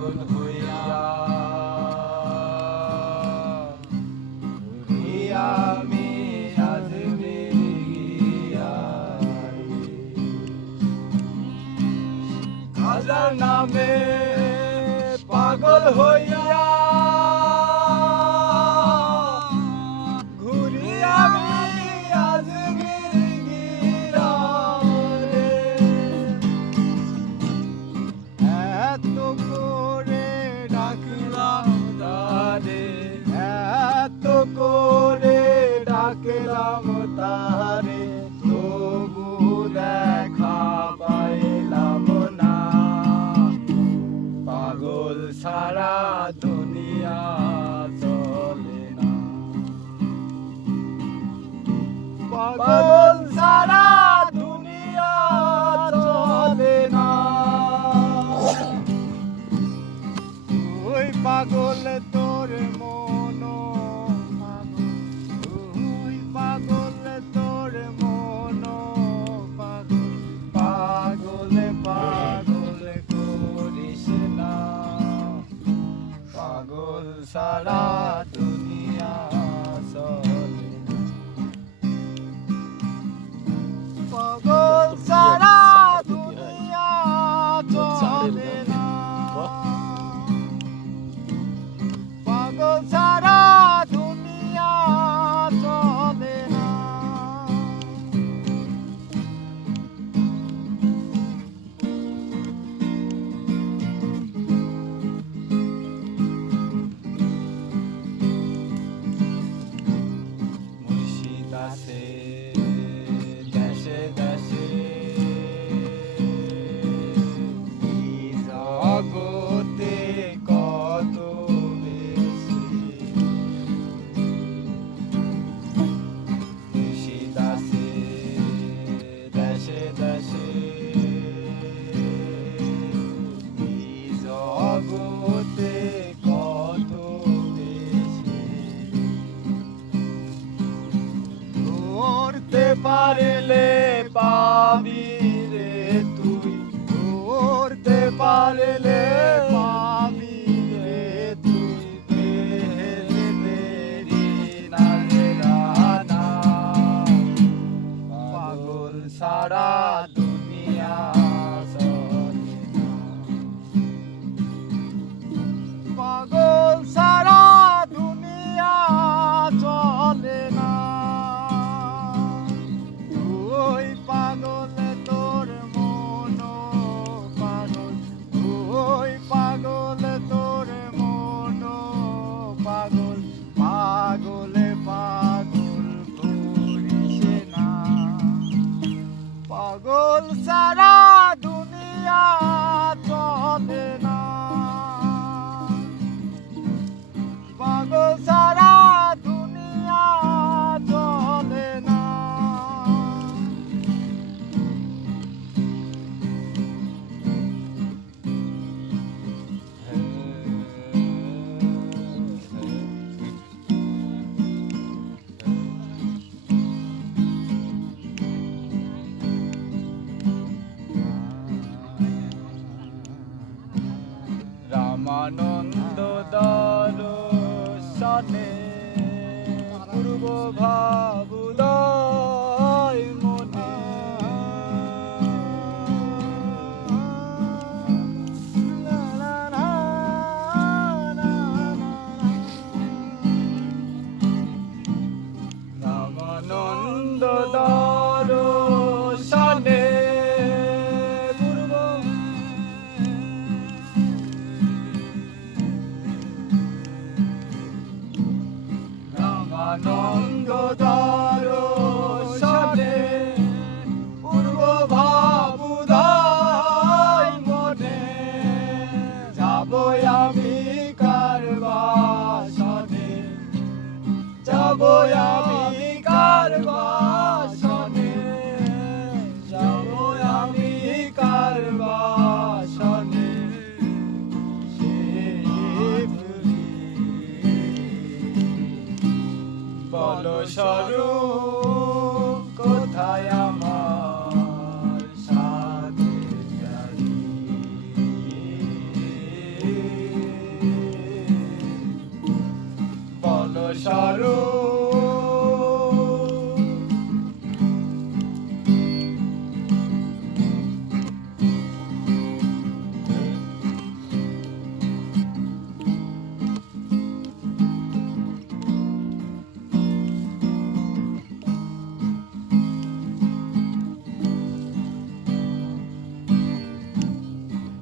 পাগল হইয়া ঘুরি আমি আজমির গিয়া খাজার নামে পাগল হইয়া ঘুরি আমি আজমির গিয়া এত করে ডাকলাম তারে এত করে ডাকলাম তারে তবু দেখা পাইলাম না পাগল সারা দুনিয়া চলে না পাগল সারা দুনিয়া চলে না ওই পাগল তোর মন ওই পাগল তোর মন পাগল পাগল করিস না পাগল সারা দুনিয়া চলে না পাগল সারা দুনিয়া চলে না পাগল সারা দুনিয়া চলে না মুর্শিদ আছে দেশে দেশে এই জগতে কত বেশি মুর্শিদ আছে দেশে দেশে এই জগতে কত বেশি ধরতে পারলে পাবি রে তুই ধরতে পারলে পাবি রে তুই বেহেশতেরি নাজরানা পাগল সারা দুনিয়া চলে না পাগল সারা দুনিয়া চলে না ওই পাগল তোর মন পাগল ওই পাগল তোর মন পাগল পাগল পাগল করিস না পাগল সারা দুনিয়া চলে না পাগল সারা দুনিয়া চলে না রামানন্দ দর্শনে পূর্ব ভাবুদয় মনে রামানন্দ দর্শনে রামানন্দ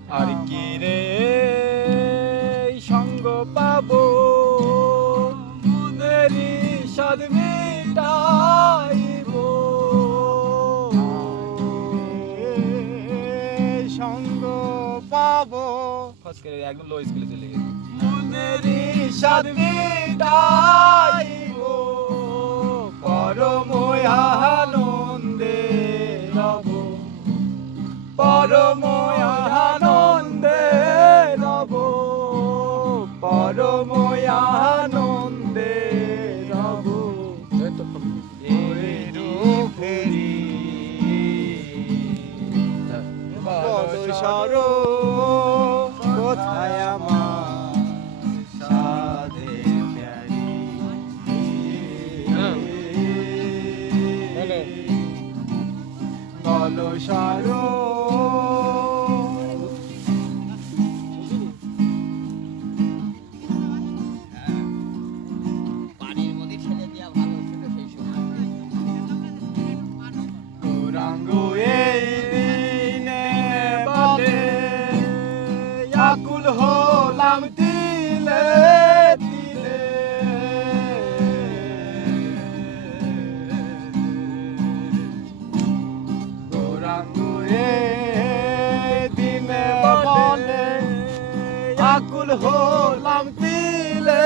আর কি রে সঙ্গ পাবো মনেরই স্বাদ মিটাইব সঙ্গ পাবো ফার্স্ট করে একদম লো স্কেলে চলে গেছে মনেরই স্বাদ মিটাইব পরম আনন্দে রব পরম আনন্দে রব পরম আনন্দে রব ফেরি বদসর কোথায় আমার সাধের প্যারি বলসার বাড়ির মধ্যে ছেলে দেওয়া ভালো ছিল সেই সময় গৌরাঙ্গ এই দিনে বলে আকুল হলাম তিলে তিলে গৌরাঙ্গ এই দিনে বলে আকুল হলাম তিলে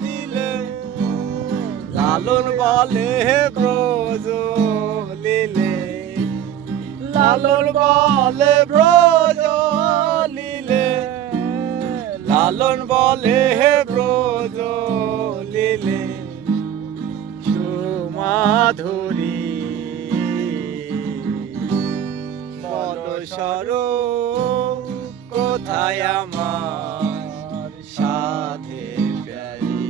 তিলে লালন বলে ব্রজ লীলে লালন বলে ব্রজ লীলে লালন বলে ব্রজ লীলে সুমাধুরী বলসর কোথায় আমার সাধের প্যারি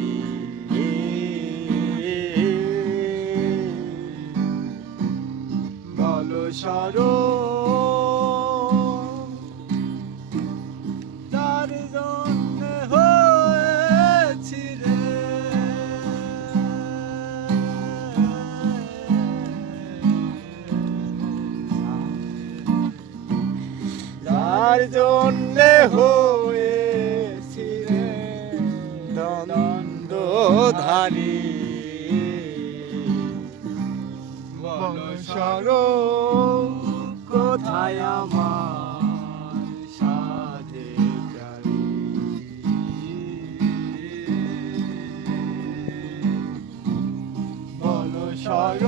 বলসর তার জন্য হয়েছি রে যার জন্য হয়েছি রে দ্বন্দ্বধারী বলসর কোথায় আমার সাধের প্যারি বলসর